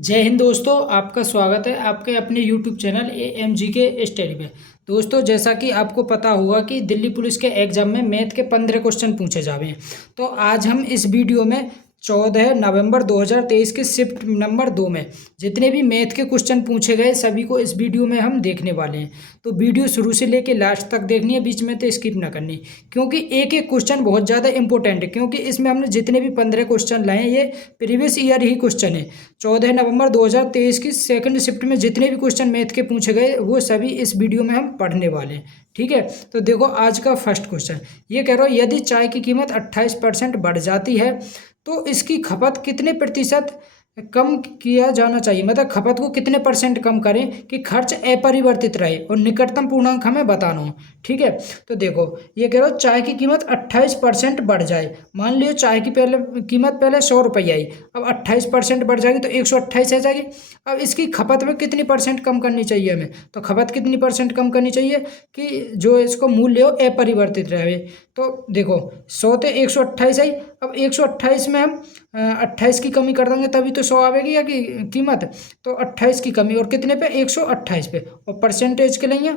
जय हिंद दोस्तों, आपका स्वागत है आपके अपने यूट्यूब चैनल AMG के स्टडी में। दोस्तों, जैसा कि आपको पता होगा कि दिल्ली पुलिस के एग्जाम में मैथ के 15 क्वेश्चन पूछे जावे हैं। तो आज हम इस वीडियो में 14 नवंबर 2023 के शिफ्ट नंबर 2 में जितने भी मैथ के क्वेश्चन पूछे गए सभी को इस वीडियो में हम देखने वाले हैं। तो वीडियो शुरू से लेके लास्ट तक देखनी है, बीच में तो स्किप ना करनी, क्योंकि एक एक क्वेश्चन बहुत ज़्यादा इंपॉर्टेंट है। क्योंकि इसमें हमने जितने भी 15 क्वेश्चन लाए हैं ये प्रीवियस ईयर ही क्वेश्चन है। 14 नवंबर 2023 की सेकंड शिफ्ट में जितने भी क्वेश्चन मैथ के पूछे गए वो सभी इस वीडियो में हम पढ़ने वाले हैं। ठीक है, तो देखो आज का फर्स्ट क्वेश्चन ये कह रहा हो, यदि चाय की कीमत 28% बढ़ जाती है तो इसकी खपत कितने प्रतिशत कम किया जाना चाहिए। मतलब खपत को कितने परसेंट कम करें कि खर्च अपरिवर्तित रहे और निकटतम पूर्णांक हमें बताना हो। ठीक है, तो देखो ये कह रहा हो चाय की कीमत 28% बढ़ जाए। मान लियो चाय की कीमत पहले 100 रुपये आई, अब 28% बढ़ जाएगी तो 128 आ जाएगी। अब इसकी खपत में कितनी परसेंट कम करनी चाहिए हमें, तो खपत कितनी परसेंट कम करनी चाहिए कि जो इसको मूल्य हो अपरिवर्तित रहे। तो देखो 100 से 128 आई, अब 128 में हम 28 की कमी कर देंगे तभी तो 100 आवेगी या कि कीमत। तो 28 की कमी और कितने पे, 128 पे, और परसेंटेज के लिए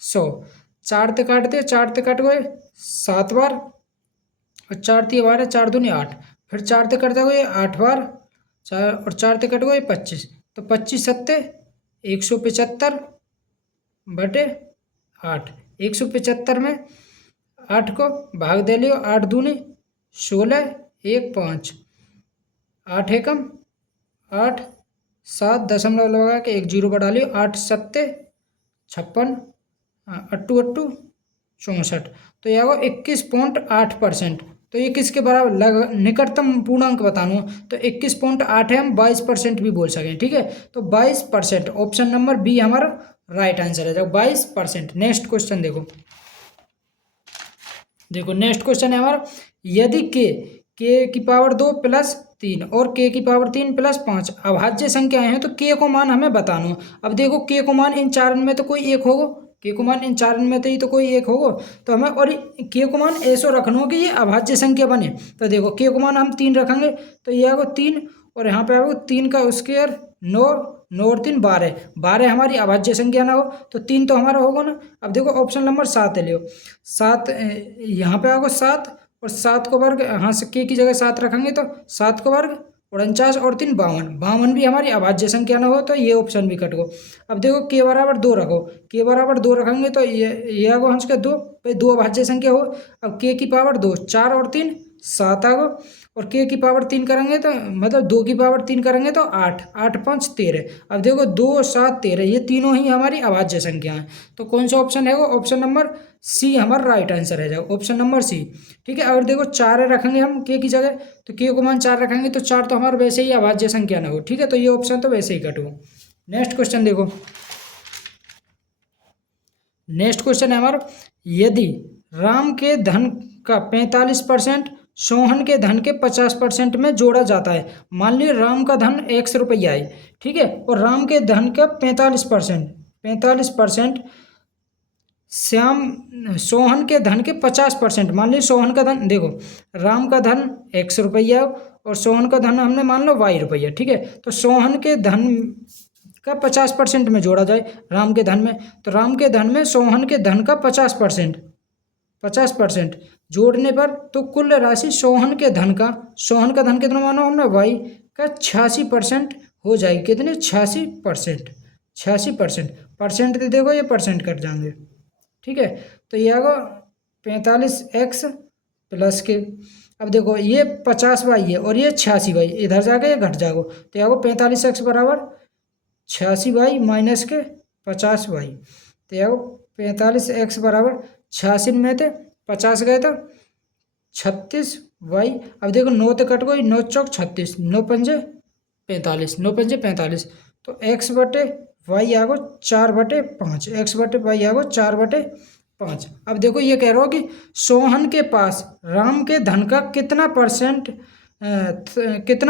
100। 4 ते काटते, 4 ते कट गए 7 बार, और 4 3 12, 4 दूनी 8, फिर 4 ते कट गए 8 बार, 4 और 4 ते कट गए 25। तो 25 सत्ते 175 बटे 8। 175 में 8 को भाग दे लियो, 8 दूनी 16, 1 5, 8 एकम 8, 7 दशमलव लगा के 1 जीरो बढ़ा लियो, 8 सत्ते 56, अट्टू अट्टू 64। तो यह होगा 21.8%। तो ये किसके बराबर निकटतम पूर्णांक बताना तो 21.8 है, हम 22% भी बोल सकें। ठीक है, तो 22%, ऑप्शन नंबर बी हमारा राइट आंसर है, जब 22%। नेक्स्ट क्वेश्चन देखो, नेक्स्ट क्वेश्चन है हमारा, यदि के की पावर 2 प्लस 3 और के की पावर 3 प्लस 5 अभाज्य संख्याएं हैं तो के को मान हमें बताना हो। अब देखो के को मान इन चारों में तो कोई एक होगा, के को मान इन चारों में तो ही तो कोई एक होगा। तो हमें और के को मान ऐसा रखना हो कि ये अभाज्य संख्या बने। तो देखो के को मान हम 3 रखेंगे तो ये आएगा 3, और यहाँ पे आएगा 3 का स्क्वायर 9, 9 और 3 12, 12 हमारी अभाज्य संख्या ना हो तो 3 तो हमारा होगा ना। अब देखो ऑप्शन नंबर 7 ले लो, 7 यहाँ पे आएगा 7, और 7 को वर्ग, हाँ से के की जगह 7 रखेंगे तो 7 को वर्ग 49 और 3 52, 52 भी हमारी अभाज्य संख्या ना हो तो ये ऑप्शन भी कट गो। अब देखो के बराबर 2 रखो, के बराबर 2 रखेंगे तो ये आगो हंस के 2 भाई, 2 अभाज्य संख्या हो। अब के की पावर 2, 4 और 3 7 आगो, और के की पावर 3 करेंगे तो मतलब 2 की पावर 3 करेंगे तो 8, 8 5 13। अब देखो 2 7 13 ये तीनों ही हमारी अभाज्य संख्या हैं। तो कौन सा ऑप्शन है वो, ऑप्शन नंबर सी हमारा राइट आंसर है, जाओ ऑप्शन नंबर सी। ठीक है, अगर देखो 4 रखेंगे हम के की जगह तो के को मान 4 रखेंगे तो 4 तो हमारा वैसे ही अभाज्य संख्या ना हो। ठीक है, तो ये ऑप्शन तो वैसे ही कट हो। नेक्स्ट क्वेश्चन देखो, नेक्स्ट क्वेश्चन है हमारा, यदि राम के धन का 45% सोहन के धन के 50% में जोड़ा जाता है। मान लीजिए राम का धन 100 रुपया है, ठीक है, और राम के धन का 45% श्याम सोहन के धन के 50%। मान लीजिए सोहन का धन, देखो राम का धन 100 रुपया और सोहन का धन हमने मान लो y रुपया। ठीक है, तो सोहन के धन का 50% में जोड़ा जाए राम के धन में, तो राम के धन में सोहन के धन का 50% जोड़ने पर तो कुल राशि सोहन के धन का, सोहन का धन कितना मानो हमने y का 86% हो जाएगी। कितने, 86%, 86%। परसेंट दे देखो ये परसेंट कट जाएंगे। ठीक है, तो ये आएगा 45x प्लस के, अब देखो ये 50y है और ये 86y, इधर जाके ये घट जाएगा तो ये आएगा 45x बराबर 86y माइनस के 50y। तो ये 45x बराबर 86 में थे 50 गए तो 36y। अब देखो 9 तो कट गई, 9 चौक 36, 9 पंजे 45, 9 पंजे 45, तो x बटे वाई आगो 4/5, x बटे वाई आगो 4/5। अब देखो ये कह रहा हो कि सोहन के पास राम के धन का कितना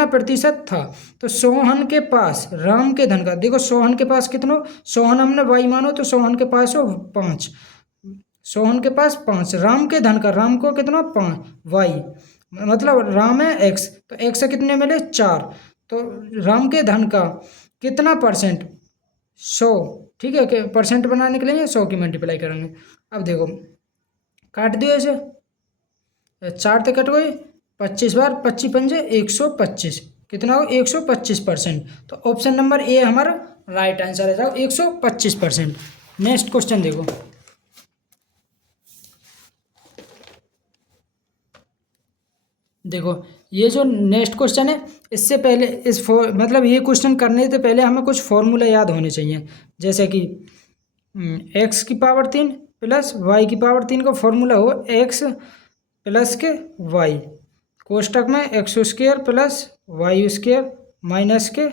प्रतिशत था। तो सोहन के पास राम के धन का, देखो सोहन के पास कितना, सोहन हमने वाई मानो तो सोहन के पास हो 5, सोहन के पास 5, राम के धन का, राम को कितना 5 वाई, मतलब राम है x, तो x से कितने मिले 4, तो राम के धन का कितना परसेंट, 100, ठीक है, कि परसेंट बनाने के लिए 100 की मल्टीप्लाई करेंगे। अब देखो काट दियो ऐसे, 4 तो कट गए, 25 बार 25 पंजे 125, कितना हो 125%। तो ऑप्शन नंबर ए हमारा राइट आंसर है, जाओ 125%। नेक्स्ट क्वेश्चन देखो, देखो ये जो नेक्स्ट क्वेश्चन है, इससे पहले मतलब ये क्वेश्चन करने से पहले हमें कुछ फॉर्मूला याद होने चाहिए। जैसे कि एक्स की पावर 3 प्लस वाई की पावर 3 का फॉर्मूला हो एक्स प्लस के वाई, कोष्टक में X square plus Y square minus के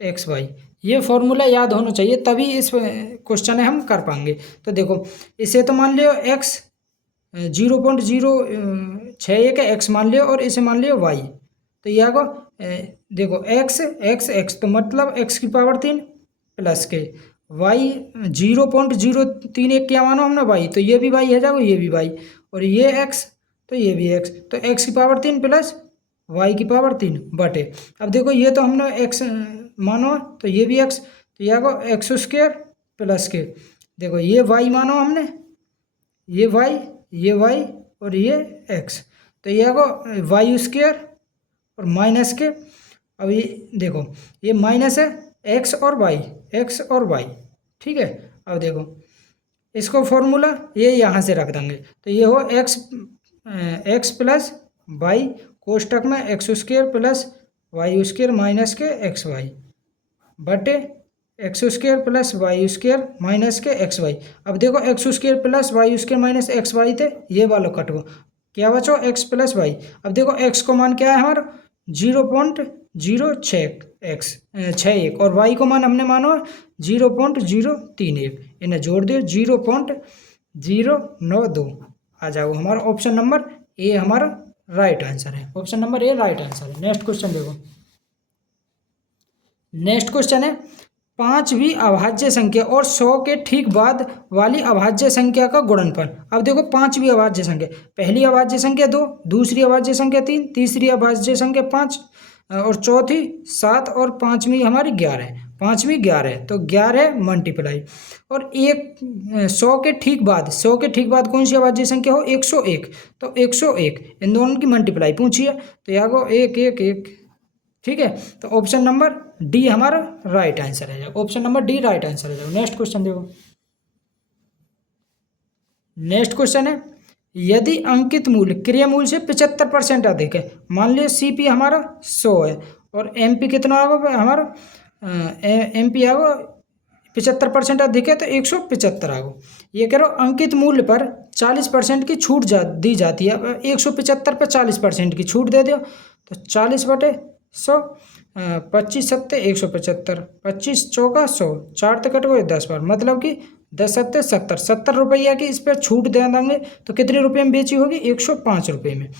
एक्स वाई। ये फॉर्मूला याद होना चाहिए, तभी इस क्वेश्चन हम कर पाएंगे। तो देखो इसे तो मान लियो एक्स 0.061 एक्स मान लियो, और इसे मान लियो वाई। तो यह को देखो एक्स एक्स एक्स, तो मतलब एक्स की पावर 3 प्लस के वाई 0.031 क्या मानो हमने वाई, तो ये भी वाई है जाओ, ये भी वाई, और ये एक्स तो ये भी एक्स, तो एक्स की पावर 3 प्लस वाई की पावर 3 बटे। अब देखो ये तो हमने एक्स मानो, तो ये भी एक्स, तो यह को एक्स स्क्र प्लस के, देखो ये वाई मानो हमने, ये वाई और ये एक्स, तो ये को वाई स्क्र और माइनस के। अब ये देखो ये माइनस है एक्स और वाई, एक्स और वाई, ठीक है। अब देखो इसको फॉर्मूला ये यहाँ से रख देंगे, तो ये हो एक्स प्लस वाई कोष्टक में X square plus Y square minus के एक्स वाई बटे X square plus Y square minus के एक्स वाई। अब देखो X square plus Y square minus X Y थे, ये वाला कट गो, क्या बचो एक्स प्लस वाई। अब देखो एक्स को मान क्या है हमारा 0.061 और वाई को मान हमने मानो 0.031, इन्हें जोड़ दियो 0.092। आ जाओ हमारा ऑप्शन नंबर ए हमारा राइट आंसर है, option number A right answer है। नेक्स्ट क्वेश्चन देखो, नेक्स्ट क्वेश्चन है पांचवी अभाज्य संख्या और 100 के ठीक बाद वाली अभाज्य संख्या का गुणनफल। अब देखो पांचवी अभाज्य संख्या, पहली अभाज्य संख्या 2, दूसरी अभाज्य संख्या 3, तीसरी अभाज्य संख्या 5 और चौथी 7 और पांचवी हमारी 11, पांचवी 11, तो 11 मल्टीप्लाई और 100 के ठीक बाद, 100 के ठीक बाद कौन सी अभाज्य संख्या हो 101, तो 101 इन दोनों की मल्टीप्लाई पूछिए, तो यहाँ को 1 1 1, ठीक है। तो ऑप्शन नंबर डी हमारा राइट आंसर है, option number D right answer है। नेक्स्ट क्वेश्चन देखो, नेक्स्ट क्वेश्चन है यदि अंकित मूल्य क्रिया मूल्य से 75% अधिक है, मान लियो सीपी हमारा 100 है और एमपी कितना होगा हमारा, एमपी आएगा 75% अधिक है तो 175 आएगा। ये कह रहा अंकित मूल्य पर 40% की छूट दी जाती है, 175 पर 40% की छूट दे दो, तो 40/100, 25 सत्ते 175, 25 चौका 100, 4 तो कट गए 10 बार, मतलब कि 10 सत्ते 70, 70 रुपया की इस पर छूट दे देंगे, तो कितने रुपये में बेची होगी 105 रुपये में।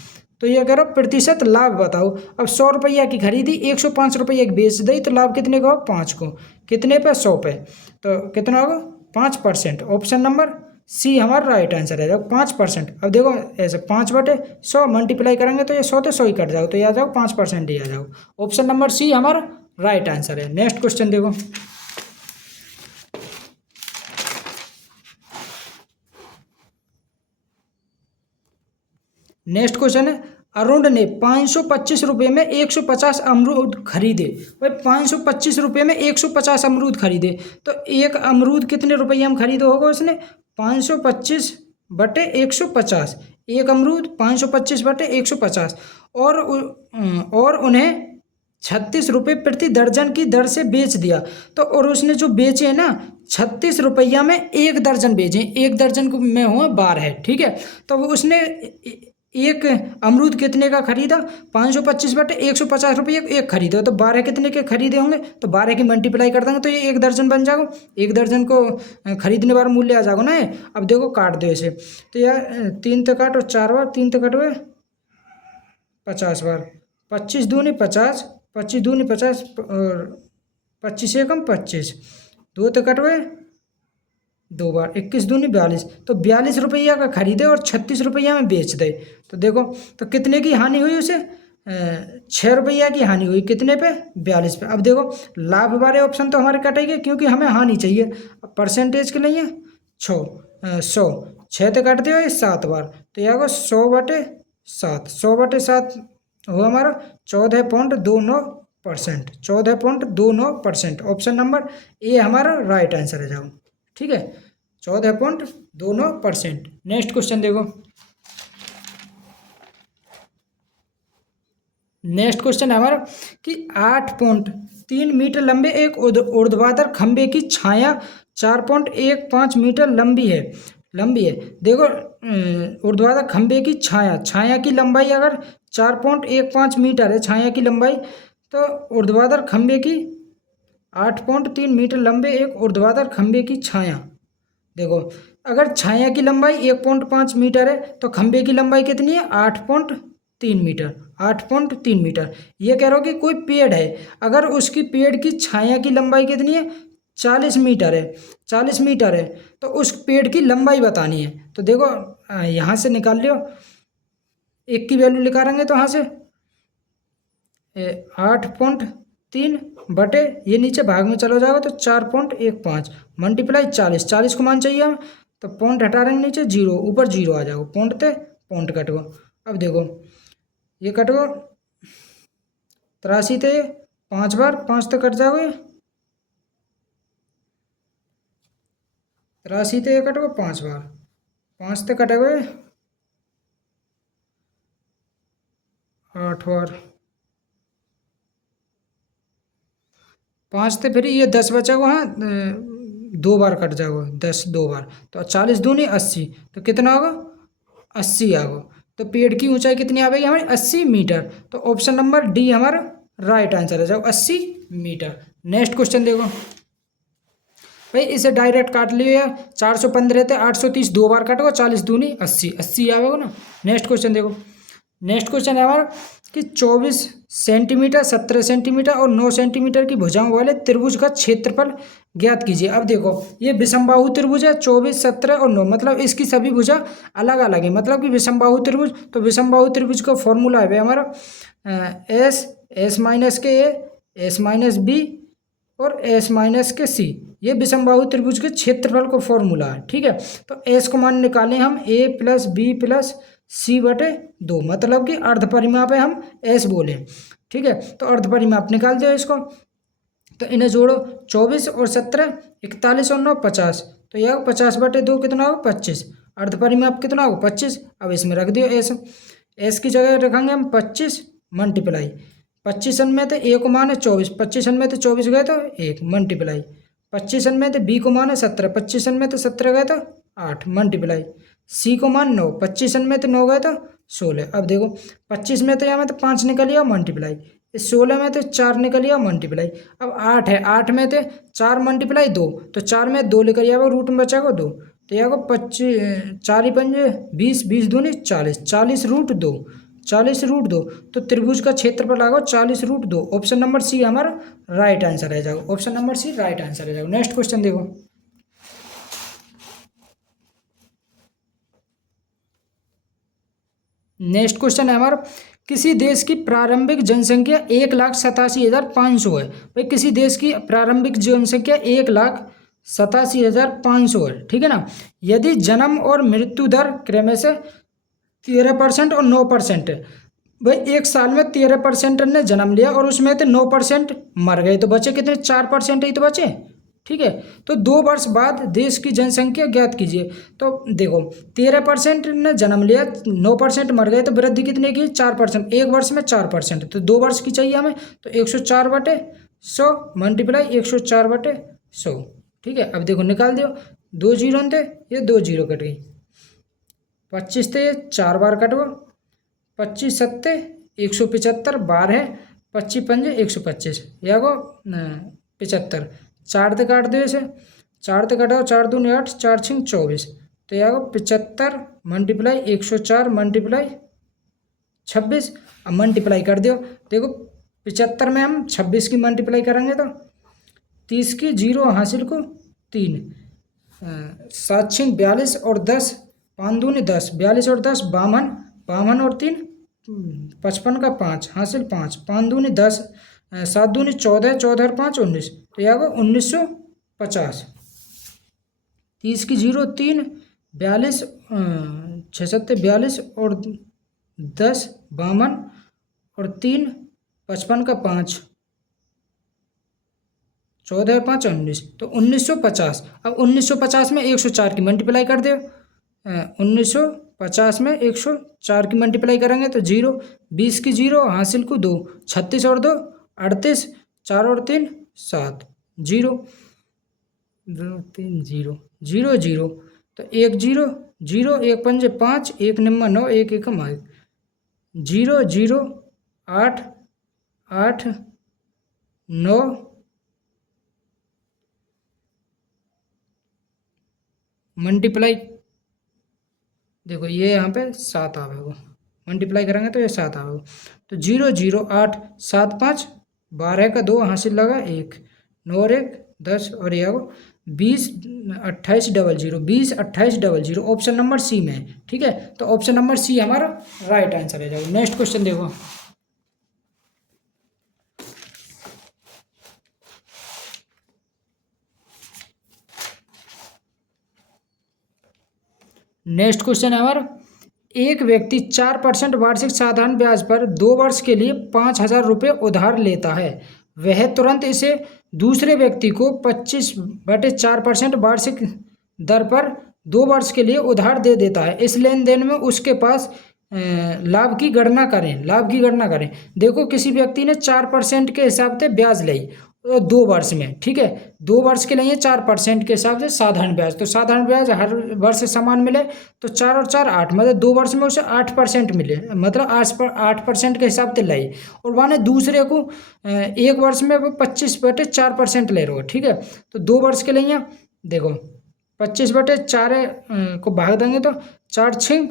तो ये कह रहा प्रतिशत लाभ बताओ। अब 100 रुपया की खरीदी 105 रुपये की बेच दी, तो लाभ कितने का हो 5 को, कितने पे 100 पे, तो कितना होगा 5%। ऑप्शन नंबर सी हमारा राइट आंसर है, जाओ 5%। अब देखो ऐसे 5/100 मल्टीप्लाई करेंगे तो ये 100 तो 100 ही कट जाओ, तो ये आ जाओ 5% ही आ जाओ। ऑप्शन नंबर सी हमारा राइट आंसर है। नेक्स्ट क्वेश्चन देखो, नेक्स्ट क्वेश्चन है अरुण ने 525 रुपये में 150 अमरूद खरीदे। भाई 525 रुपये में 150 अमरूद खरीदे, तो एक अमरूद कितने रुपये में खरीदे होगा उसने 525/150, एक अमरूद 525/150 और उन्हें 36 रुपये प्रति दर्जन की दर से बेच दिया। तो और उसने जो बेचे ना 36 रुपया में एक दर्जन बेचे, एक दर्जन को में हुआ 12 है, ठीक है। तो वो उसने एक अमरूद कितने का खरीदा 525/150 रुपये एक खरीदो, तो 12 कितने के खरीदे होंगे, तो 12 की मल्टीप्लाई कर देंगे तो ये एक दर्जन बन जाएगा, एक दर्जन को खरीदने वाला मूल्य आ जाएगा ना। अब देखो काट दो इसे, तो यार 3 तो काटो 4 बार, 3 तो कटो 50 बार, 25 दूनी 50, 25 दूनी 50 और 25 एकम 25, 2 तो कटवे 2 बार, 21 दूनी 42, तो 42 रुपया का खरीदे और 36 रुपया में बेच दे। तो देखो तो कितने की हानि हुई उसे छः रुपया की हानि हुई कितने पे 42 पे। अब देखो लाभ वाले ऑप्शन तो हमारे कटेंगे क्योंकि हमें हानि चाहिए। अब परसेंटेज के लिए 100 छः तो कट दियो ये 7 बार तो यह 100/7 100/7 हुआ हमारा 14.29%। 14.29% ऑप्शन नंबर ए हमारा राइट आंसर है जाओ। ठीक है 14.29%। नेक्स्ट क्वेश्चन देखो। नेक्स्ट क्वेश्चन है हमारा कि 8.3 मीटर लंबे एक ऊर्ध्वाधर खंभे की छाया 4.15 मीटर लंबी है। देखो ऊर्ध्वाधर खंभे की छाया की लंबाई अगर 4.15 मीटर है छाया की लंबाई, तो ऊर्ध्वाधर खंभे की 8.3 मीटर लंबे एक ऊर्ध्वाधर खंभे की छाया। देखो अगर छाया की लंबाई 1.5 मीटर है तो खंभे की लंबाई कितनी है 8.3 मीटर। 8.3 मीटर। ये कह रहा हो कि कोई पेड़ है, अगर उसकी पेड़ की छाया की लंबाई कितनी है 40 मीटर है। 40 मीटर है तो उस पेड़ की लंबाई बतानी है। तो देखो यहाँ से निकाल लियो, एक की वैल्यू निकालेंगे तो यहाँ से 8.3 बटे ये नीचे भाग में चला जाएगा तो 4.15 मल्टीप्लाई 40। 40 को मान चाहिए हम तो पॉइंट हटा देंगे नीचे 0, ऊपर 0 आ जाएगा। पॉइंट कट गो। अब देखो ये कट गो 83 थे 5 बार 5 तो कट जाओगे 83 थे कट गो 5 बार 5 तो कटे गए 8 बार 5 थे फिर ये 10 बचा गो। हाँ 2 बार कट जाओगे 10 2 बार तो 40 दूनी 80 तो कितना होगा 80 आगो। तो पेड़ की ऊंचाई कितनी आ गई हमारी 80 मीटर। तो ऑप्शन नंबर डी हमारा राइट आंसर है जाओ 80 मीटर। नेक्स्ट क्वेश्चन देखो भाई, इसे डायरेक्ट काट लियो। 415 थे 830 2 बार काटो 40 दूनी 80 80 आवेगा ना। नेक्स्ट क्वेश्चन देखो। नेक्स्ट क्वेश्चन है हमारा कि 24 सेंटीमीटर 17 सेंटीमीटर और 9 सेंटीमीटर की भुजाओं वाले त्रिभुज का क्षेत्रफल ज्ञात कीजिए। अब देखो ये विषमबाहु त्रिभुज है 24 17 और 9, मतलब इसकी सभी भुजा अलग अलग है, मतलब कि विषमबाहु त्रिभुज। तो विषमबाहु त्रिभुज का फॉर्मूला है हमारा एस माइनस के ए एस माइनस बी और एस माइनस के सी। ये विषमबाहु त्रिभुज के क्षेत्रफल का फॉर्मूला है। ठीक है तो एस को मान निकालें हम a प्लस बी प्लस सी बटे 2, मतलब कि अर्धपरिमाप है हम एस बोले। ठीक है तो अर्धपरिमाप निकाल दो इसको। तो इन्हें जोड़ो 24 और 17 41 और 9 50। तो यह 50/2 कितना होगा 25। अर्धपरिमाप कितना होगा 25। अब इसमें रख दियो एस की जगह रखेंगे हम 25 मल्टीप्लाई 25 में तो ए को मान है 24, 25 में तो 24 गए तो 1 मल्टीप्लाई 25 में तो बी को मान है 17, 25 में तो 17 गए तो 8 मल्टीप्लाई सी को मान 9, 25 में तो 9 गए तो 16। अब देखो 25 में तो यहाँ में तो 5 निकल गया मल्टीप्लाई, 16 में तो 4 निकल गया मल्टीप्लाई। अब 8 है 8 में तो 4 मल्टीप्लाई 2, तो 4 में 2 निकल गया रूट में बचा को 2। तो यहाँ को 25 4 ही 5 20 20 दूनी 40 40√2 40√2। तो त्रिभुज का क्षेत्रफल आएगा 40√2। ऑप्शन नंबर सी हमारा राइट आंसर है जाओ। Option number C right answer है जाओ। नेक्स्ट क्वेश्चन देखो। नेक्स्ट क्वेश्चन है हमारा किसी देश की प्रारंभिक जनसंख्या 1,87,500 है। भाई किसी देश की प्रारंभिक जनसंख्या 1,87,500 है। ठीक है ना। यदि जन्म और मृत्यु दर क्रमशः 13% और 9% है। भाई एक साल में 13% ने जन्म लिया और उसमें तो 9% मर गए, तो बचे कितने 4% ही तो बचे। ठीक है तो 2 वर्ष बाद देश की जनसंख्या ज्ञात कीजिए। तो देखो 13% ने जन्म लिया 9% मर गए, तो वृद्धि कितने की 4%। एक वर्ष में 4%, तो 2 वर्ष की चाहिए हमें। तो 104/100 मल्टीप्लाई 104/100। ठीक है अब देखो निकाल दियो 2 जीरो थे ये 2 जीरो कट गई। 25 थे 4 बार कटो 25 7 175 बार है 25 5 125 या को 75। 4 तो काट दो इसे 4 तो कटाओ 4 दूनी 8 4 6 24। तो या को 75 मल्टीप्लाई 104 मल्टीप्लाई 26। अब मल्टीप्लाई कर दो। देखो 75 में हम 26 की मल्टीप्लाई करेंगे तो 30 की 0 हासिल को 3 7 6 42 और 10 5 दूनी 10 42 और 10 52 52 और 3 55 का 5 हासिल 5, 5 दूनी 10, 7 दूनी 14, 14 और 5 19, तो यह होगा 1950। 30 की 0 3, 42, 6 सत्ते 42 और 10 52 और 3 55 का 5, 14 और 5 19, तो 1950। अब 1950 में 104 की मल्टीप्लाई कर दो। 1950 में 104 की मल्टीप्लाई करेंगे तो 0, 20 की 0 हासिल को 2, 36 और 2 38, 4 और 3 7, 0 2 3 0 0 0, तो 1 0 0, 1 पंजे 5, 1 निम्मा 9, 1 एक 0 0 8 8 9 मल्टीप्लाई, देखो ये यहाँ पे 7 आवेगा, मल्टीप्लाई करेंगे तो ये 7 आवेगा। तो 0 0 8 7 5 12 का 2 हासिल लगा 1, 9 और 1 10 और ये आगो 20 28 00, 20 28 00, ऑप्शन नंबर सी में है। ठीक है, तो ऑप्शन नंबर सी हमारा राइट आंसर है जाएगा। नेक्स्ट क्वेश्चन देखो। नेक्स्ट क्वेश्चन है हमारा, एक व्यक्ति 4% वार्षिक साधारण ब्याज पर 2 वर्ष के लिए 5,000 रुपये उधार लेता है। वह तुरंत इसे दूसरे व्यक्ति को 25/4% वार्षिक दर पर 2 वर्ष के लिए उधार दे देता है। इस लेन देन में उसके पास लाभ की गणना करें। लाभ की गणना करें। देखो किसी व्यक्ति ने 4% के हिसाब से ब्याज ली 2 वर्ष में। ठीक है, 2 वर्ष के लिए 4% के हिसाब से साधारण ब्याज, तो साधारण ब्याज हर वर्ष समान मिले तो 4 और 4 8, मतलब 2 वर्ष में उसे 8% मिले, मतलब 8% के हिसाब से लाई। और वहाँ ने दूसरे को 1 वर्ष में वो 25/4% ले रहे हो। ठीक है, तो 2 वर्ष के लिए देखो 25/4 को भाग देंगे तो 4 6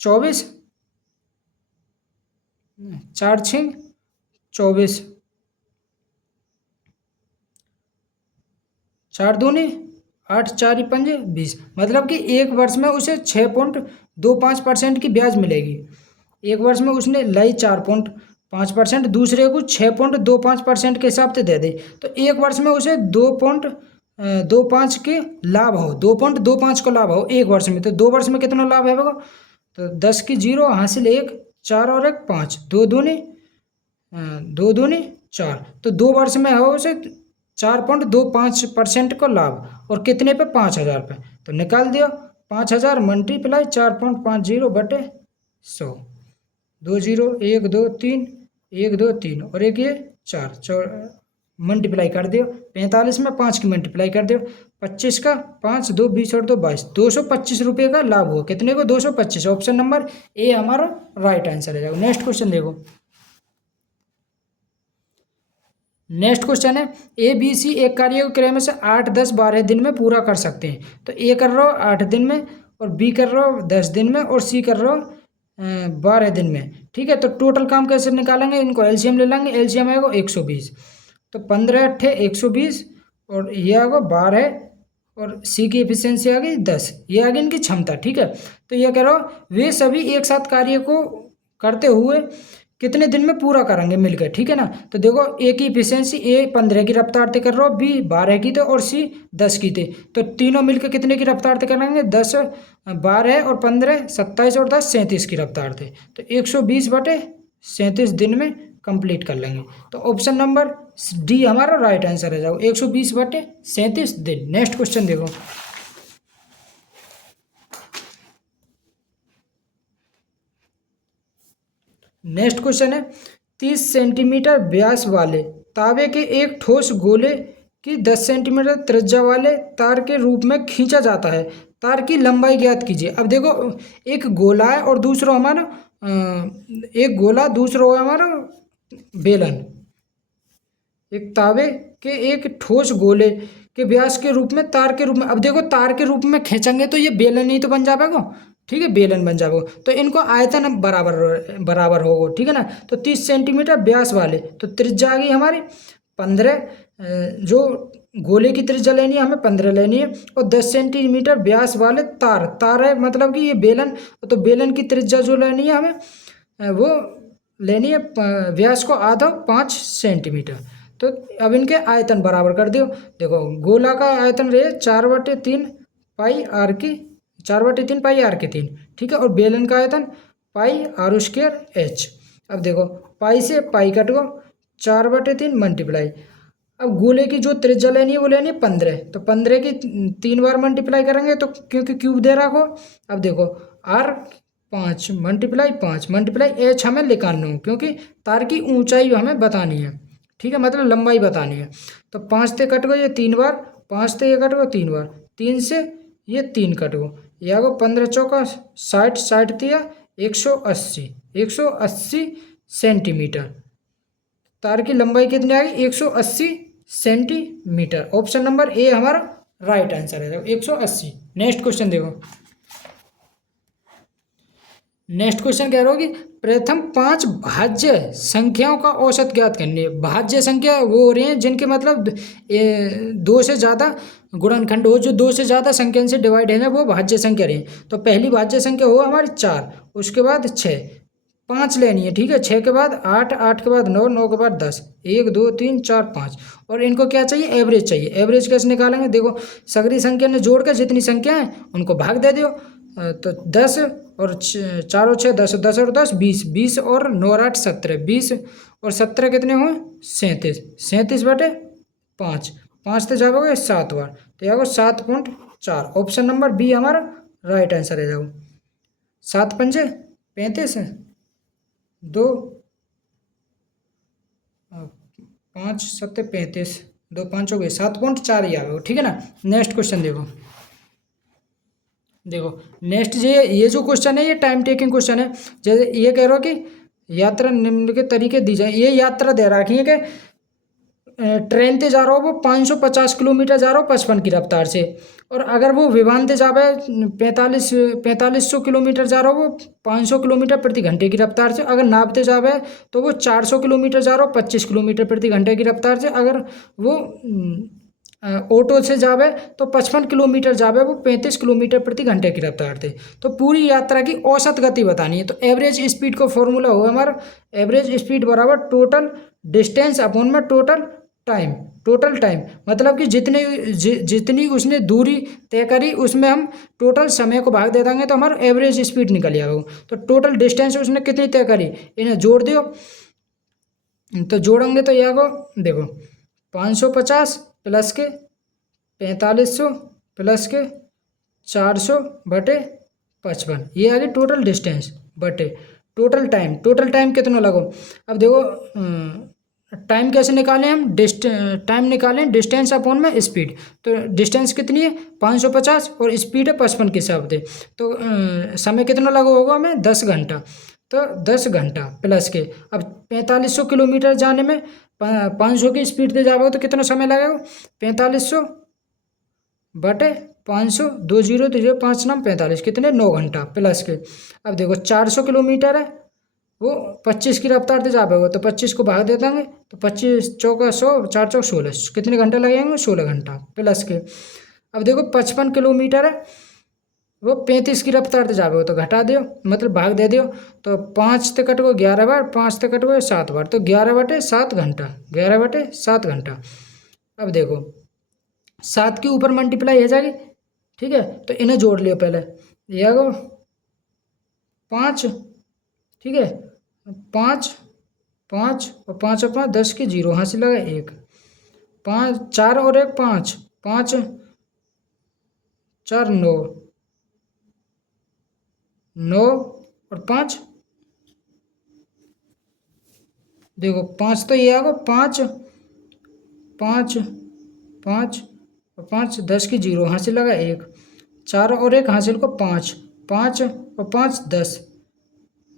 24, 4 6 24, 4 दूनी 8, 4 पंजे 20, मतलब कि 1 वर्ष में उसे 6.25% की ब्याज मिलेगी। 1 वर्ष में उसने लाई 4.5%, दूसरे को 6.25% के हिसाब से दे दे, तो 1 वर्ष में उसे 2.25 के लाभ हो, 2.25 का लाभ हो 1 वर्ष में। तो 2 वर्ष में कितना लाभ है वो, तो 10 की 0 हासिल 1, 4 और 1 5, 2 दूनी 4, तो 2 वर्ष में हो उसे 4.25% का लाभ, और कितने पे 5,000 पे, तो निकाल दिया 5,000 मल्टीप्लाई 4.50/100, 2 0 1 2 3 1 2 3 और एक ये 4 मल्टीप्लाई कर दियो। 45 में 5 की मल्टीप्लाई कर दियो, 25 का 5 2 20 और 2 22, 225 रुपये का लाभ हुआ। कितने को, 225। ऑप्शन नंबर ए हमारा राइट आंसर है। नेक्स्ट क्वेश्चन देखो। नेक्स्ट क्वेश्चन है, ए बी सी एक कार्य को क्रम से 8 10 12 दिन में पूरा कर सकते हैं। तो ए कर रहा हो 8 दिन में, और बी कर रहा हो 10 दिन में, और सी कर रहा हो 12 दिन में। ठीक है, तो टोटल काम कैसे निकालेंगे, इनको एलसीएम ले लेंगे। एलसीएम आएगा 120, तो 15 8 120, और ये आएगा 12, और सी की एफिशिएंसी आ गई 10, ये आ गई इनकी क्षमता। ठीक है, तो ये कह रहा हो वे सभी एक साथ कार्य को करते हुए कितने दिन में पूरा करेंगे मिलकर। ठीक है ना, तो देखो ए की इफिशियंसी, ए 15 की रफ्तार से कर रहा हो, बी 12 की थे, और सी 10 की थे, तो तीनों मिलकर कितने की रफ्तार से करेंगे, 10 12 और 15 27 और 10 37 की रफ्तार थे, तो 120/37 दिन में कंप्लीट कर लेंगे। तो ऑप्शन नंबर डी हमारा राइट आंसर है। जाओ 120/37 दिन। नेक्स्ट क्वेश्चन देखो। नेक्स्ट क्वेश्चन है, 30 सेंटीमीटर व्यास वाले तावे के एक ठोस गोले की 10 सेंटीमीटर त्रिज्या वाले तार के रूप में खींचा जाता है। तार की लंबाई ज्ञात कीजिए। अब देखो एक गोला है और दूसरा हमारा एक गोला, दूसरा है हमारा बेलन। एक तावे के एक ठोस गोले के व्यास के रूप में तार के रूप में, अब देखो तार के रूप में खींचेंगे तो ये बेलन ही तो बन जाएगा। ठीक है, बेलन बन जाएगा, तो इनको आयतन बराबर होगा। ठीक है ना, तो 30 सेंटीमीटर व्यास वाले, तो त्रिज्या आ गई हमारी 15, जो गोले की त्रिज्या लेनी है हमें 15 लेनी है, और 10 सेंटीमीटर व्यास वाले तार है, मतलब कि ये बेलन, तो बेलन की त्रिज्या जो लेनी है हमें वो लेनी है व्यास को आधा 5 सेंटीमीटर। तो अब इनके आयतन बराबर कर दो। देखो गोला का आयतन रहे 4/3 पाई आर की 4/3 पाई आर की 3, ठीक है। और बेलन का आयतन पाई आर स्क्वायर एच। अब देखो पाई से पाई कट गो, 4/3 मल्टीप्लाई। अब गोले की जो त्रिज्या लेनी है वो लेनी है 15, तो 15 की 3 बार मल्टीप्लाई करेंगे तो क्योंकि क्यूब दे रखो। अब देखो आर 5 मल्टीप्लाई 5 मल्टीप्लाई एच हमें निकालना हो क्योंकि तार की ऊंचाई हमें बतानी है, ठीक है, मतलब लंबाई बतानी है। तो 5 से कट गो ये 3 बार, 5 से ये कट गो 3 बार, 3 से ये 3 कट गो, या गो 15 चौका 60, 60 दिया 180, 180 सेंटीमीटर। तार की लंबाई कितनी आ गई 180 सेंटीमीटर। ऑप्शन नंबर ए हमारा राइट आंसर है 180। नेक्स्ट क्वेश्चन देखो। नेक्स्ट क्वेश्चन कह रहा हो कि प्रथम 5 भाज्य संख्याओं का औसत ज्ञात करनी है। भाज्य संख्या वो हो रही हैं जिनके मतलब 2 से ज़्यादा गुणनखंड हो, जो 2 से ज़्यादा संख्या से डिवाइड है ना वो भाज्य संख्या रही। तो पहली भाज्य संख्या हो हमारी 4, उसके बाद 6, 5 लेनी है, ठीक है। 6 के बाद 8, 8 के बाद 9, 9 के बाद 10, 1 2 3 4 5। और इनको क्या चाहिए एवरेज चाहिए। एवरेज कैसे निकालेंगे, देखो सगरी संख्या ने जोड़ कर जितनी संख्या है उनको भाग दे दो। तो 10 और 4 और 6 10, 10 और 10 20, 20 और 9 और 8 17, 20 और 17 कितने हुए 37, 37/5, 5 से जाओगे 7 बार, तो यहाँ 7.4। ऑप्शन नंबर बी हमारा राइट आंसर है। जाओ 7 पंजे 35, 2 5 7 35, 2 5 हो गए 7.4 ही आ गए, ठीक है ना। नेक्स्ट क्वेश्चन देखो। देखो नेक्स्ट ये जो क्वेश्चन है ये टाइम टेकिंग क्वेश्चन है। जैसे ये कह रहे हो कि यात्रा निम्नलिखित तरीके दी जाए। ये यात्रा दे रखी है कि ट्रेन से जा रहा हो वो 550 किलोमीटर जा रहा हो 55 की रफ्तार से, और अगर वो विमान से जावे 4500 किलोमीटर जा रहा हो वो 500 किलोमीटर प्रति घंटे की रफ्तार से। अगर नाव से जावे तो वो 400 किलोमीटर जा रहा हो 25 किलोमीटर प्रति घंटे की रफ्तार से। अगर वो ऑटो से जावे तो 55 किलोमीटर जावे वो 35 किलोमीटर प्रति घंटे की रफ्तार से। तो पूरी यात्रा की औसत गति बतानी है। तो एवरेज स्पीड का फॉर्मूला होगा हमारा एवरेज स्पीड बराबर टोटल डिस्टेंस अपॉन में टोटल टाइम। टोटल टाइम मतलब कि जितनी उसने दूरी तय करी उसमें हम टोटल समय को भाग दे देंगे तो हमारा एवरेज स्पीड निकल जाएगा। तो टोटल डिस्टेंस उसने कितनी तय करी इन्हें जोड़ दियो, तो जोड़ेंगे तो यह को देखो 550 प्लस के 4500 प्लस के 400/55, ये आ गई टोटल डिस्टेंस बटे टोटल टाइम। टोटल टाइम कितना लगो। अब देखो टाइम कैसे निकालें हम, टाइम निकालें डिस्टेंस अपॉन में स्पीड। तो डिस्टेंस कितनी है 550 और स्पीड है 55 के हिसाब से। तो समय कितना लगा होगा हमें 10 घंटा। तो 10 घंटा प्लस के अब 4500 किलोमीटर जाने में 500 की स्पीड से जाओगे तो कितना समय लगेगा 4500/500, 2 0 तो 0 5 9 45 कितने 9 घंटा प्लस के। अब देखो 400 किलोमीटर है वो 25 की रफ्तार से जाओगे तो 25 को भाग दे देंगे तो 25 चौका 100, 4 चौक 16, कितने घंटे लगेंगे 16 घंटा प्लस के। अब देखो 55 किलोमीटर है वो 35 की रफ्तार से जाओगे तो घटा दियो मतलब भाग दे दियो। तो 5 से कट गो 11 बार, 5 से कट गो 7 बार, तो 11/7 घंटा, 11/7 घंटा। अब देखो 7 के ऊपर मल्टीप्लाई हो जाएगी, ठीक है। तो इन्हें जोड़ लियो पहले, यह गो 5, ठीक है, 5 5 और 5 और 5 10 की 0 हाँ से लगा 1, 5 4 और 1 5, 5 4 9, 9 और 5 देखो 5 तो ये आएगा 5 5 5 और 5 10 की 0 हासिल लगा 1, 4 और 1 हासिल को 5, 5 और 5 10,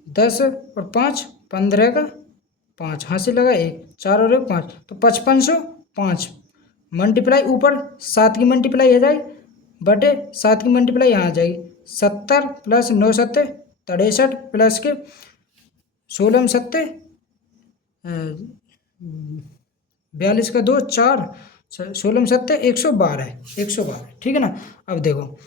10 और 5 15 का 5 हासिल लगा 1, 4 और 1 5, तो 5505 मल्टीप्लाई ऊपर 7 की मल्टीप्लाई आ जाएगी बटे 7 की मल्टीप्लाई यहाँ आ जाएगी 70 प्लस 9 7 63 प्लस के 16 7 42 का 2 4 16 7 112 है 112, ठीक है ना। अब देखो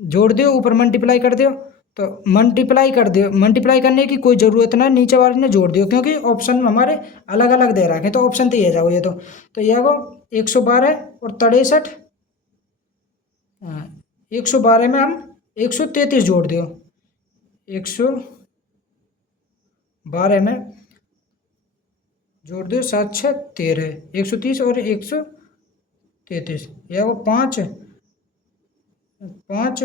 जोड़ दियो ऊपर मल्टीप्लाई कर दियो तो मल्टीप्लाई कर दियो, मल्टीप्लाई करने की कोई ज़रूरत ना, नीचे वाले ने जोड़ दियो क्योंकि ऑप्शन में हमारे अलग अलग दे रखे, तो ऑप्शन तो ये जाओ ये तो ये आगो 112 और 63, 112 में हम 133 जोड़ दियो, 112 में जोड़ दियो 7 6 13, 130 और 133, ये आगो 5 5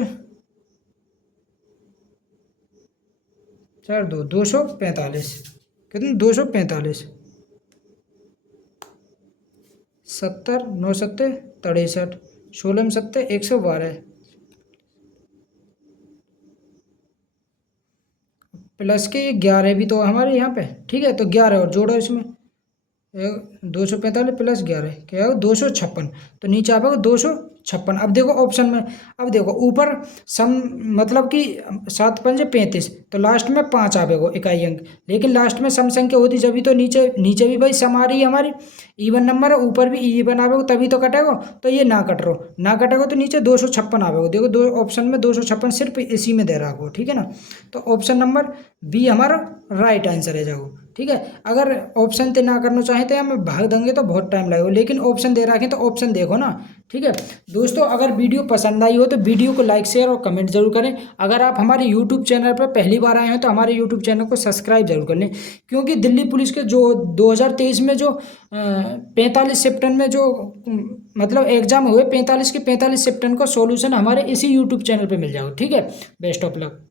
4 2 245, कितने 245, 70 9 7 63, 16 में 7 112, प्लस के 11 भी तो हमारे यहाँ पे, ठीक है, तो 11 और जोड़ो इसमें, 245 प्लस 11 क्या है 256, तो नीचे आ पाएगा 256। अब देखो ऑप्शन में, अब देखो ऊपर सम मतलब कि 7 पंजे 35, तो लास्ट में 5 आवेगो इकाई अंक, लेकिन लास्ट में सम संख्या होती जब भी, तो नीचे नीचे भी भाई सम आ रही है हमारी, इवन नंबर है, ऊपर भी इवन आवेगो तभी तो कटेगो, तो ये ना कट रहो, ना कटेगो तो नीचे 256 आवेगो। देखो दो ऑप्शन में 256 सिर्फ इसी में दे रहा हो, ठीक है ना, तो ऑप्शन नंबर बी हमारा राइट आंसर है जाओ, ठीक है। अगर ऑप्शन ते ना करना चाहें तो हम भाग देंगे तो बहुत टाइम लगेगा, लेकिन ऑप्शन दे रखें तो ऑप्शन देखो ना, ठीक है। दोस्तों अगर वीडियो पसंद आई हो तो वीडियो को लाइक शेयर और कमेंट जरूर करें। अगर आप हमारे यूट्यूब चैनल पर पहली बार आए हैं तो हमारे यूट्यूब चैनल को सब्सक्राइब जरूर कर लें, क्योंकि दिल्ली पुलिस के जो 2023 में जो 45 सितंबर में जो मतलब एग्जाम हुए 45 के 45 सितंबर का सॉल्यूशन हमारे इसी यूट्यूब चैनल पर मिल जाओ, ठीक है। Best of luck.